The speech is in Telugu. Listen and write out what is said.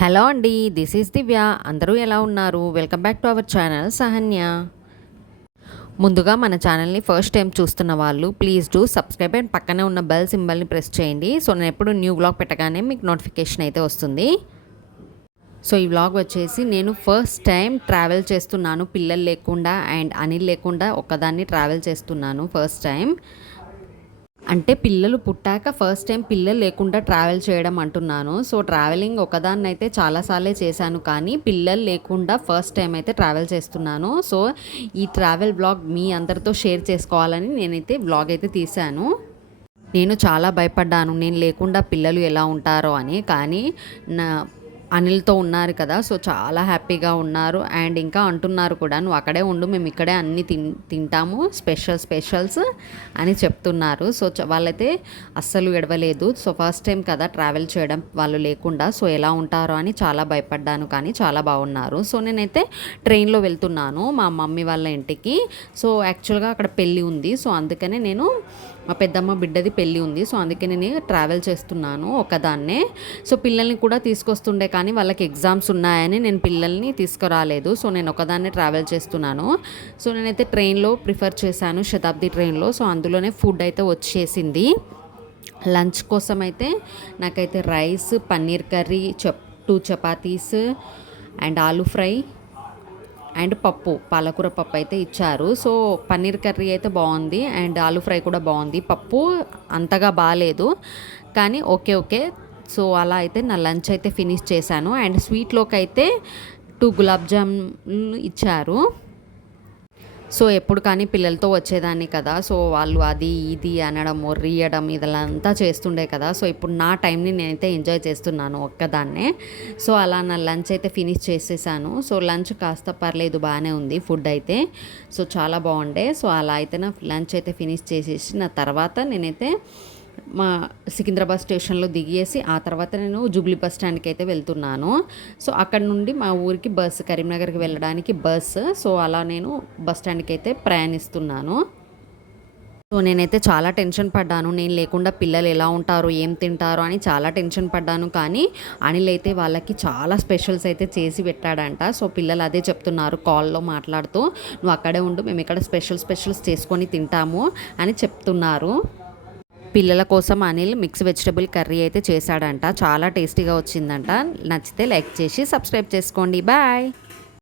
హలో అండి దిస్ ఈజ్ దివ్య. అందరూ ఎలా ఉన్నారు? Welcome back to our channel Sahanya. ముందుగా మన ఛానల్ని ఫస్ట్ టైం చూస్తున్న వాళ్ళు ప్లీజ్ డూ సబ్స్క్రైబ్ అండ్ పక్కనే ఉన్న బెల్ సింబల్ని ప్రెస్ చేయండి. సో నేను ఎప్పుడు న్యూ బ్లాగ్ పెట్టగానే మీకు నోటిఫికేషన్ అయితే వస్తుంది. సో ఈ వ్లాగ్ వచ్చేసి నేను ఫస్ట్ టైం ట్రావెల్ చేస్తున్నాను. పిల్లలు లేకుండా అండ్ అనిల్ లేకుండా ఒక్కదాన్ని ట్రావెల్ చేస్తున్నాను ఫస్ట్ టైం. అంటే పిల్లలు పుట్టాక ఫస్ట్ టైం పిల్లలు లేకుండా ట్రావెల్ చేయడం అంటున్నాను. సో ట్రావెలింగ్ ఒకదాన్ని అయితే చాలాసార్లే చేశాను కానీ పిల్లలు లేకుండా ఫస్ట్ టైం అయితే ట్రావెల్ చేస్తున్నాను. సో ఈ ట్రావెల్ బ్లాగ్ మీ అందరితో షేర్ చేసుకోవాలని నేనైతే బ్లాగ్ అయితే తీశాను. నేను చాలా భయపడ్డాను. నేను లేకుండా పిల్లలు ఎలా ఉంటారో అని. కానీ నా అనిల్తో ఉన్నారు కదా సో చాలా హ్యాపీగా ఉన్నారు. అండ్ ఇంకా అంటున్నారు కూడా నువ్వు అక్కడే ఉండు మేము ఇక్కడే అన్ని తిన్ తింటాము స్పెషల్ స్పెషల్స్ అని చెప్తున్నారు. సో చ- వాళ్ళైతే అస్సలు ఎడవలేదు సో ఫస్ట్ టైం కదా ట్రావెల్ చేయడం వాళ్ళు లేకుండా సో ఎలా ఉంటారో అని చాలా భయపడ్డాను కానీ చాలా బాగున్నారు. సో నేనైతే ట్రైన్లో వెళ్తున్నాను మా మమ్మీ వాళ్ళ ఇంటికి. సో యాక్చువల్గా అక్కడ పెళ్ళి ఉంది. సో అందుకనే నేను మా పెద్దమ్మ బిడ్డది పెళ్ళి ఉంది సో అందుకే నేను ట్రావెల్ చేస్తున్నాను ఒకదాన్నే. సో పిల్లల్ని కూడా తీసుకొస్తుండే కానీ వాళ్ళకి ఎగ్జామ్స్ ఉన్నాయని నేను పిల్లల్ని తీసుకురాలేదు సో నేను ఒకదాన్నే ట్రావెల్ చేస్తున్నాను. సో నేనైతే ట్రైన్లో ప్రిఫర్ చేశాను శతాబ్ది ట్రైన్లో సో అందులోనే ఫుడ్ అయితే వచ్చేసింది. లంచ్ కోసం అయితే నాకైతే రైస్ పన్నీర్ కర్రీ చప్ two chapatis and aloo fry and పప్పు పాలకూర పప్పు అయితే ఇచ్చారు. సో పన్నీర్ కర్రీ అయితే బాగుంది అండ్ ఆలు ఫ్రై కూడా బాగుంది. పప్పు అంతగా బాగాలేదు కానీ ఓకే ఓకే. సో అలా అయితే నా లంచ్ అయితే ఫినిష్ చేశాను. అండ్ స్వీట్లోకి అయితే టూ గులాబ్ జామ్ ఇచ్చారు. సో ఎప్పుడు కానీ పిల్లలతో వచ్చేదాన్ని కదా. సో వాళ్ళు అది ఇది అనడం రీయడం ఇదంతా చేస్తుండే కదా. సో ఇప్పుడు నా టైంని నేనైతే ఎంజాయ్ చేస్తున్నాను ఒక్కదాన్నే. సో అలా నా లంచ్ అయితే ఫినిష్ చేసేసాను. సో లంచ్ కాస్త పర్లేదు బాగానే ఉంది ఫుడ్ అయితే. సో చాలా బాగుండే. సో అలా అయితే నా లంచ్ అయితే ఫినిష్ చేసేసి నా తర్వాత నేనైతే మా సికింద్రాబాద్ స్టేషన్లో దిగేసి ఆ తర్వాత నేను జూబ్లీ బస్ స్టాండ్కి అయితే వెళ్తున్నాను. సో అక్కడ నుండి మా ఊరికి బస్సు కరీంనగర్కి వెళ్ళడానికి బస్సు సో అలా నేను బస్ స్టాండ్కి అయితే ప్రయాణిస్తున్నాను. సో నేనైతే చాలా టెన్షన్ పడ్డాను. నేను లేకుండా పిల్లలు ఎలా ఉంటారు ఏం తింటారు అని చాలా టెన్షన్ పడ్డాను. కానీ అనిల్ అయితే వాళ్ళకి చాలా స్పెషల్స్ అయితే చేసి పెట్టాడంట. సో పిల్లలు అదే చెప్తున్నారు కాల్లో మాట్లాడుతూ నువ్వు అక్కడే ఉండు మేము ఇక్కడ స్పెషల్ స్పెషల్స్ చేసుకొని తింటాము అని చెప్తున్నారు. పిల్లల కోసం అనిల్ మిక్స్ వెజిటబుల్ కర్రీ అయితే చేశాడంట. చాలా టేస్టీగా వచ్చిందంట. నచ్చితే లైక్ చేసి సబ్స్క్రైబ్ చేసుకోండి. బాయ్.